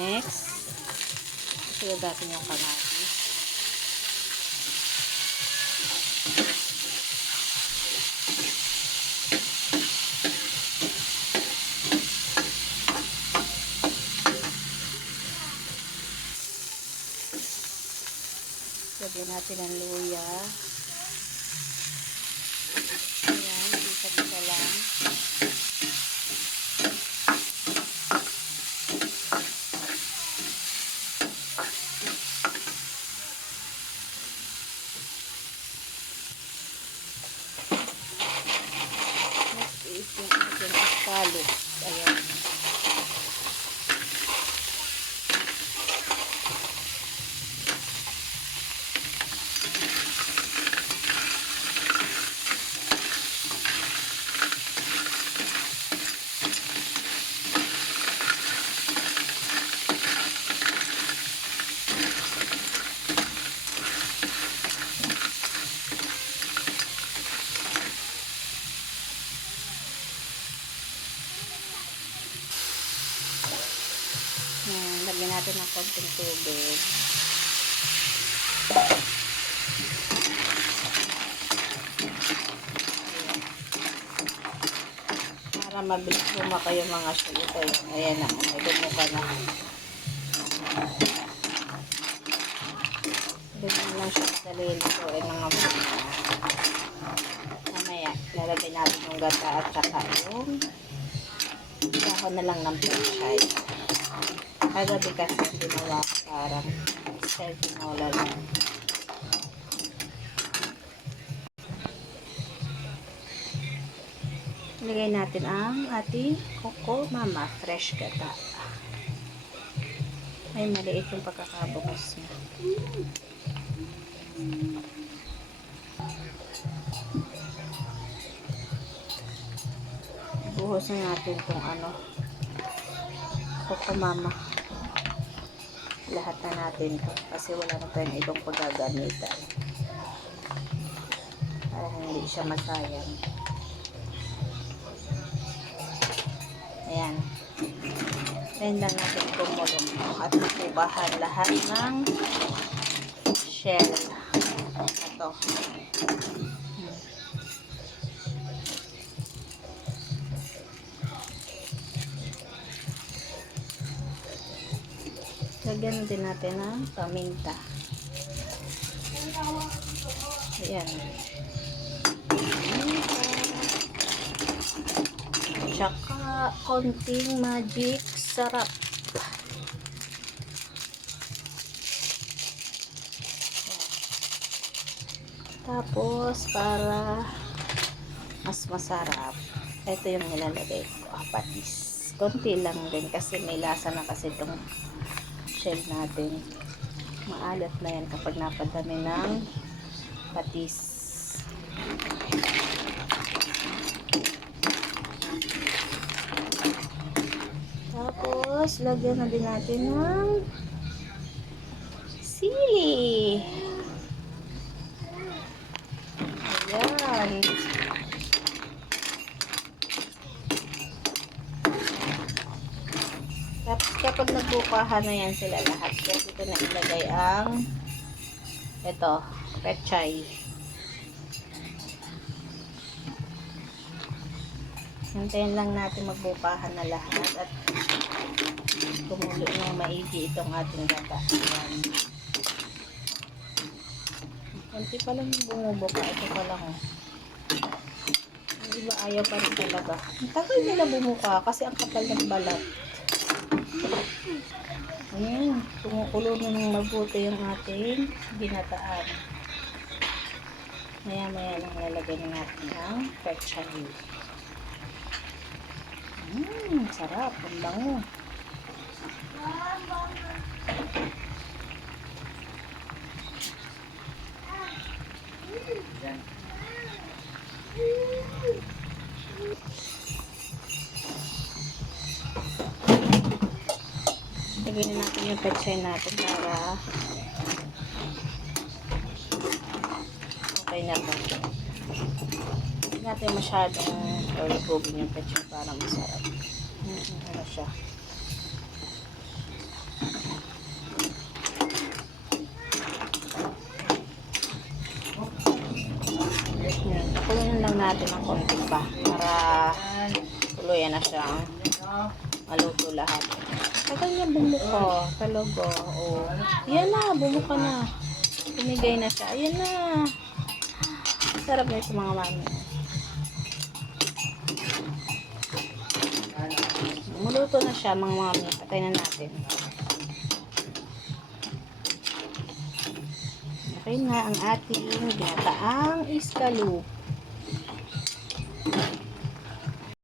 Next, sunod natin yung kamatis. Lagyan natin ang luya. Ayan, isa-isa lang. Next is yung ating scallops. Ayan. Lagyan natin ng konting tubig. Para mabilis bumaka yung mga sulito. Ayan na, may bumuka na. Bigyan lang siya madali lutuin ng mga mamaya, lalagyan natin yung gata at saka yung dahon na lang ng pechay. Kagabi kasi ginawa parang style tinola lang. Ilagay natin ang ating Coco Mama fresh gata. Ay, maliit yung pagkakabukas niya. Buhos na natin itong Coco Mama. Lahat na natin ito kasi wala na tayong ibang paggagamitan para hindi siya masayang. Ayan. Ayan lang natin tumulong at nakubahan lahat ng shell. Ito. Lagyan din natin ng paminta. Ayan. Tsaka konting magic sarap. Tapos para mas masarap, ito yung nilalagay ko, patis. Konti lang din kasi may lasa na kasi itong shell natin. Maalat na yan kapag napadami ng patis. Tapos lagyan na din natin ng sili. Ayan. Tapos kapag nagbukahan na yan sila lahat, kaya dito na ilagay ang pechay. Hintayin lang natin magbukahan na lahat at kumulo ng maigi itong ating gata. Ayan. Kunti pa lang yung bumubuka. Ito pa lang. Hindi ba ayaw pa rin talaga. Ang tagal nila bumuka kasi ang kapal ng balat. Ayan. Kumukulo na ng mabuti yung ating binataan. Maya-maya lang lalagay natin ng pechay. Sarap. Ang bango. Lagyan na natin yung pechay natin para okay na po. Hindi natin masyadong lubugin yung pechay para masarap. Ano siya? natin ng konti pa para tuluyan na siya maluto lahat. Tagal niya bumuka talaga. Oh. Yan na, bumuka na. Tumigay na siya. Ayan na. Sarap na ito mga mami. Maluto na siya mga mami. Patay na natin. Okay na ang ating ginataang iskalup.